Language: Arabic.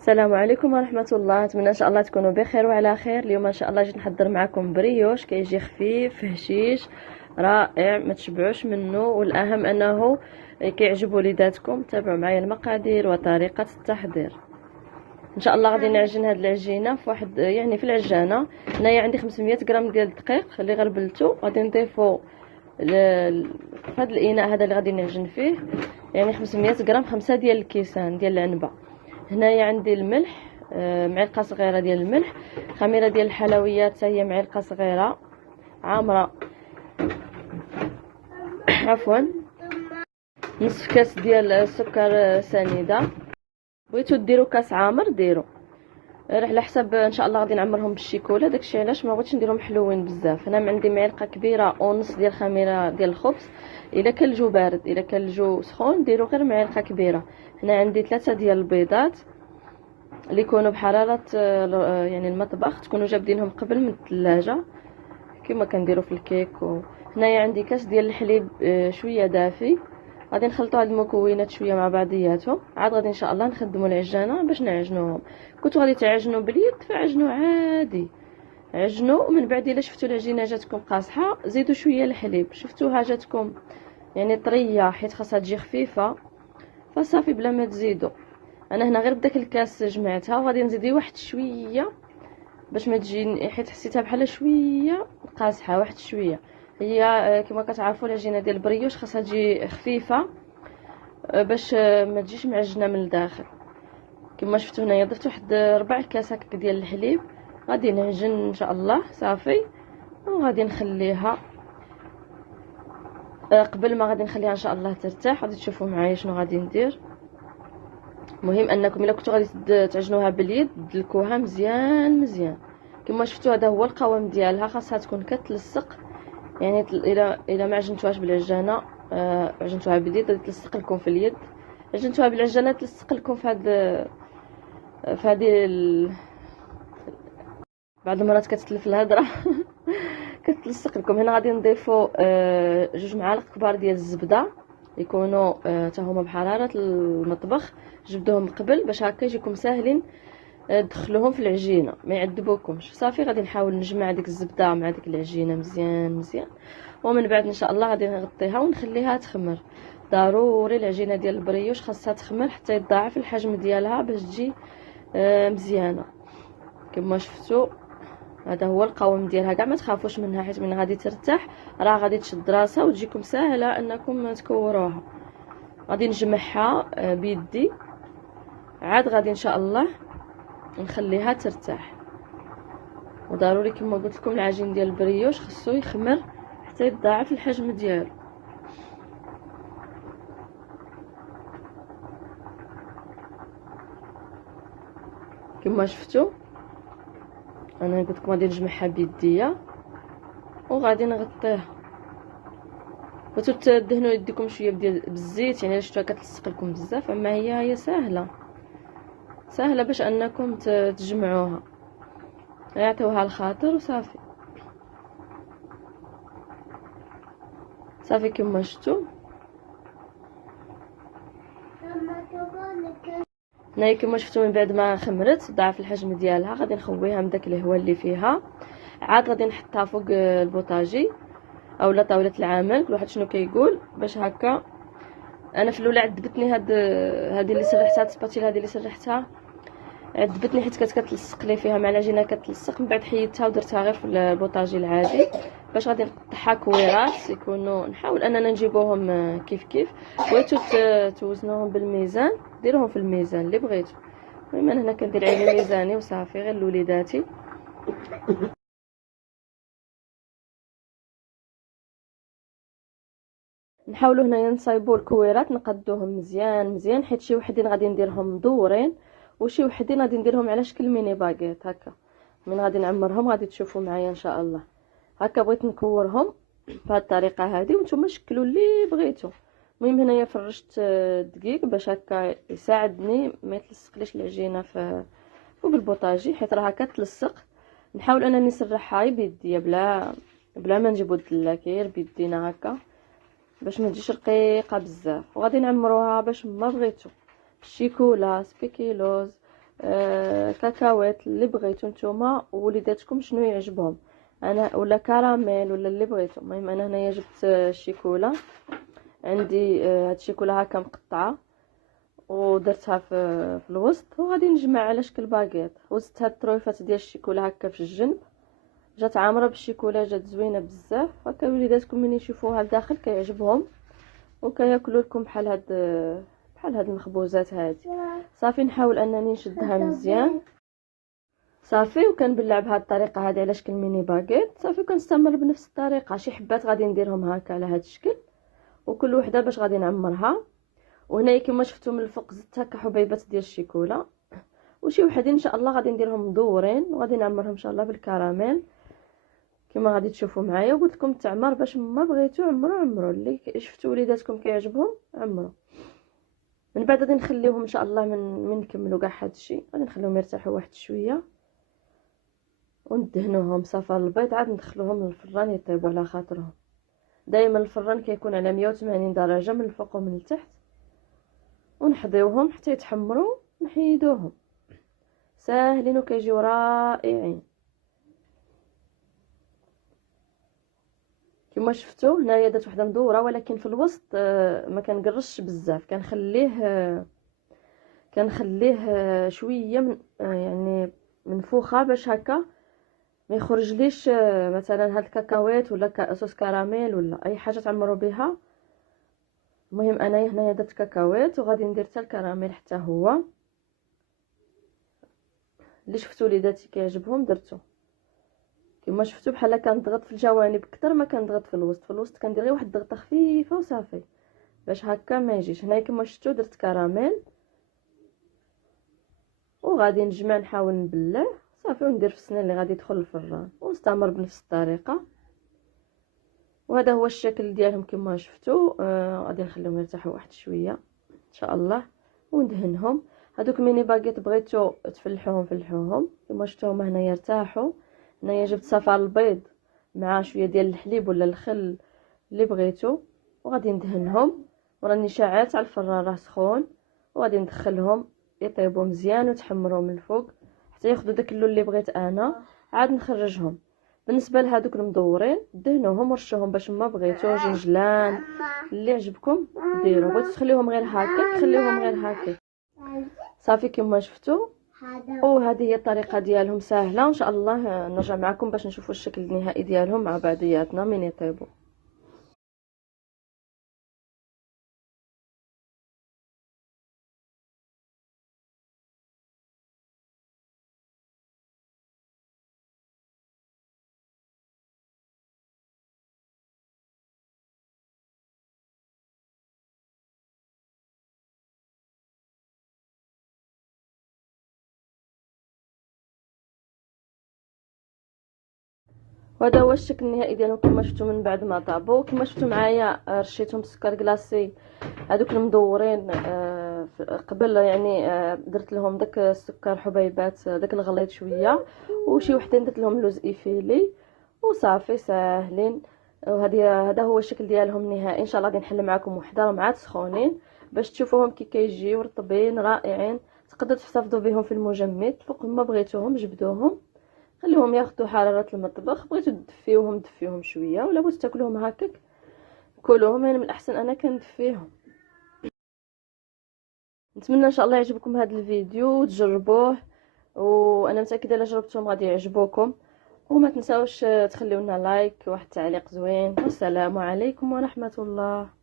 السلام عليكم ورحمة الله. نتمنى ان شاء الله تكونوا بخير وعلى خير. اليوم ان شاء الله جيت نحضر معكم بريوش كيجي خفيف هشيش رائع، ما تشبعوش منه، والاهم انه كيعجب وليداتكم. تابعوا معايا المقادير وطريقة التحضير. ان شاء الله غادي نعجن هاد العجينه في واحد في العجانه. هنايا عندي 500 غرام ديال الدقيق اللي غربلته، غادي نضيفو في هذا الاناء هذا اللي غادي نعجن فيه 500 غرام، 5 ديال الكيسان ديال العنبه. هنايا عندي الملح، معلقه صغيره ديال الملح، خميره ديال الحلويات حتى هي معلقه صغيره عامره عفوا، نصف كاس ديال السكر سنيده. بغيتو ديروا كاس عامر ديروا، راه على حسب. ان شاء الله غادي نعمرهم بالشيكولا، داكشي علاش ما بغيتش نديرهم حلوين بزاف. هنا عندي معلقه كبيره ونص ديال الخميره ديال الخبز. الا كان الجو بارد، الا كان الجو سخون ديروا غير معلقه كبيره. هنا عندي 3 ديال البيضات اللي يكونوا بحراره المطبخ، تكونوا جابدينهم قبل من الثلاجه كما كنديروا في الكيك. هنايا عندي كاس ديال الحليب شويه دافي. غادي نخلطوا هاد المكونات شويه مع بعضياتهم، عاد غادي ان شاء الله نخدموا العجانه باش نعجنوهم. كنتو غادي تعجنوا باليد فعجنوا عادي، عجنوا ومن بعد الا شفتوا العجينه جاتكم قاصحه زيدوا شويه الحليب. شفتوها جاتكم طريه حيت خاصها تجي خفيفه فصافي بلا ما تزيدوا. انا هنا غير بداك الكاس جمعتها وغادي نزيد واحد شويه باش ما تجي، حيت حسيتها بحال شويه قاصحه واحد شويه. هي كما كتعرفوا العجينه ديال البريوش خاصها تجي خفيفه باش ما تجيش معجنه من الداخل. كما شفتوا هنايا ضفت واحد 4 كاس هكا ديال الحليب. غادي نعجن ان شاء الله صافي، وغادي نخليها قبل ما غادي نخليها ان شاء الله ترتاح غادي تشوفوا معايا شنو غادي ندير. مهم انكم الا كنتو غادي تعجنوها باليد دلكوها مزيان مزيان. كما شفتوا هذا هو القوام ديالها، خاصها تكون كتلصق. الا ما عجنتوهاش بالعجانه عجنتوها باليد غادي تلصق لكم في اليد، عجنتوها بالعجانه تلصق لكم في هذه بعض المرات كتتلف الهضره كتلصق لكم. هنا غادي نضيفوا 2 معالق كبار ديال الزبده، يكونوا حتى هما بحراره المطبخ. جبدوهم قبل باش هكا يجيكم ساهلين دخلوهم في العجينه ما يعذبوكمش. صافي غادي نحاول نجمع ديك الزبده مع ديك العجينه مزيان مزيان، ومن بعد ان شاء الله غادي نغطيها ونخليها تخمر. ضروري العجينه ديال البريوش خاصها تخمر حتى يتضاعف الحجم ديالها باش تجي مزيانه. كما شفتوا هذا هو القوام ديالها. كاع ما تخافوش منها حيت من غادي ترتاح راه غادي تشد راسها وتجيكم ساهله انكم تكوروها. غادي نجمعها بيدي، عاد غادي ان شاء الله نخليها ترتاح. وضروري كما قلت لكم العجين ديال البريوش خصو يخمر حتى يتضاعف الحجم ديالو. كما شفتوا انا قلت لكم غادي نجمعها بيديا وغادي نغطيها. بغيتو تدهنوا يديكم شويه بالزيت، يعني شفتوها كتلصق لكم بزاف، اما هي ساهله ساهله باش انكم تجمعوها. يعطيوها الخاطر وصافي. صافي كما شفتوا هنايا كما شفتوا من بعد ما خمرت ضاعف الحجم ديالها غادي نخويها من داك الهواء اللي فيها. عاد غادي نحطها فوق البوطاجي اولا طاوله العمل، كل واحد شنو كيقول. باش هكا انا في الاولى عذبتني هذه اللي سرحتها، السباتيلا هذه اللي سرحتها عذبتني حيت كانت كتلصق لي فيها مع العجينه كتلصق. من بعد حيدتها ودرتها غير في البوطاجي العادي. باش غادي نقطعها كويرات يكونوا، نحاول اننا نجيبوهم كيف كيف. بغيتو توزنوهم بالميزان ديروهم في الميزان اللي بغيتو. المهم انا هنا كندير عيني ميزاني وصافي غير لوليداتي. نحاولوا هنايا نصايبوا الكويرات نقدوهم مزيان مزيان، حيت شي وحدين غادي نديرهم مدورين وشي وحدين غادي نديرهم على شكل ميني باغيت هكا. من غادي نعمرهم غادي تشوفوا معايا ان شاء الله. هكا بغيت نكورهم بهذه الطريقه هذه وانتم شكلوا اللي بغيتوا. المهم هنايا فرشت الدقيق باش هكا يساعدني ما يتلصقليش العجينه في فوق البوطاجي حيت راها كتلصق. نحاول انني نسرحها بيديا بلا ما نجيبو الدلاكير بيدينا هكا باش ما تجيش رقيقه بزاف. وغادي نعمروها باش ما بغيتو، شيكولا، سبيكيلوز، كاكاوات اللي بغيتو نتوما ووليداتكم شنو يعجبهم، انا ولا كراميل ولا اللي بغيتو. المهم انا هنايا جبت الشيكولا، عندي هاد الشيكولا هكا مقطعه ودرتها في الوسط، وغادي نجمع على شكل باكيط. وزدت هاد الطرويفات ديال الشيكولا هكا في الجنب، جات عامره بالشيكولا، جات زوينه بزاف هكا. وليداتكم من يشوفوها لداخل كيعجبهم وكياكلوا لكم بحال هاد المخبوزات هادي. صافي نحاول انني نشدها مزيان صافي، وكنبلع بهاد الطريقه هادي على شكل ميني باكيت صافي. وكنستمر بنفس الطريقه، شي حبات غادي نديرهم هكا على هاد الشكل، وكل وحده باش غادي نعمرها. وهنايا كما شفتوا من الفوق زدت هكا حبيبات ديال الشيكولا، وشي وحدين ان شاء الله غادي نديرهم مدورين وغادي نعمرهم ان شاء الله بالكراميل كما غادي تشوفوا معايا. وقلت لكم التعمر باش ما بغيتو عمروا اللي شفتوا وليداتكم كيعجبهم عمروا. من بعد غادي نخليوهم ان شاء الله من نكملوا كاع هادشي، غادي نخليهم يرتاحوا واحد شويه وندهنوهم صفار البيض، عاد ندخلوهم للفران يطيبوا على خاطرهم. دائما الفران كيكون على 180 درجه من الفوق ومن التحت، ونحضيوهم حتى يتحمروا نحيدوهم. ساهلين وكيجيو رائعين كما شفتوا. هنايا درت وحده مدوره، ولكن في الوسط ما كنقرصش بزاف، كنخليه شويه من يعني منفوخه باش هكا ما يخرجليش مثلا هاد الكاكاوات ولا صوص كراميل ولا اي حاجه تعمروا بها. المهم انا هنايا درت كاكاوات وغادي ندير حتى الكراميل حتى هو اللي شفتوا وليداتي كيعجبهم درتو. كما شفتوا بحال كنضغط في الجوانب اكثر ما كنضغط في الوسط. في الوسط كندير غير واحد الضغطه خفيفه وصافي باش هكا ما يجيش. هنايا كما شفتوا درت كراميل وغادي نجمع نحاول نبلع صافي وندير في السنه اللي غادي يدخل الفران ونستمر بنفس الطريقه. وهذا هو الشكل ديالهم كما شفتوا. غادي نخليهم يرتاحوا واحد شويه ان شاء الله وندهنهم. هذوك ميني باغيت بغيتو تفلحوهم فلحوهم كما شفتوا هما هنايا ارتاحوا. هنايا جبت صفار البيض مع شويه ديال الحليب ولا الخل اللي بغيتو وغادي ندهنهم، وراني شعلت على الفران راه سخون وغادي ندخلهم يطيبوا مزيان وتحمروا من الفوق حتى ياخذوا داك اللون اللي بغيت انا. عاد نخرجهم. بالنسبه لهذوك المدورين دهنوهم ورشوهم باش ما بغيتو جنجلان اللي عجبكم ديروا. بغيتو تخليوهم غير هكا خليوهم غير هكا صافي كما شفتوا. وهذه هي الطريقه ديالهم سهله. ان شاء الله نرجع معكم باش نشوفوا الشكل النهائي ديالهم مع بعضياتنا من يطيبوا. وهذا هو الشكل النهائي ديالهم كما شفتوا من بعد ما طابوا. كما شفتوا معايا رشيتهم بالسكر كلاصي هذوك المدورين قبل يعني درت لهم داك السكر حبيبات داك الغليظ شويه، وشي وحدين درت لهم لوز ايفيلي وصافي ساهلين. هذا هو الشكل ديالهم النهائي. ان شاء الله غادي نحل معكم وحده راهم عاد سخونين باش تشوفوهم كي كيجيو رطبين رائعين. تقدروا تحتفظوا بهم في المجمد فوق ما بغيتوهم جبدوهم خليهم ياخذوا حراره المطبخ. بغيتو دفيوهم شويه ولا بغيتو تاكلوهم هكاك كلوهم. يعني من الاحسن انا كندفيهم. نتمنى ان شاء الله يعجبكم هذا الفيديو وتجربوه، وانا متاكده الا جربتوهم غادي يعجبوكم. وما تنساوش تخليونا لايك واحد التعليق زوين. والسلام عليكم ورحمه الله.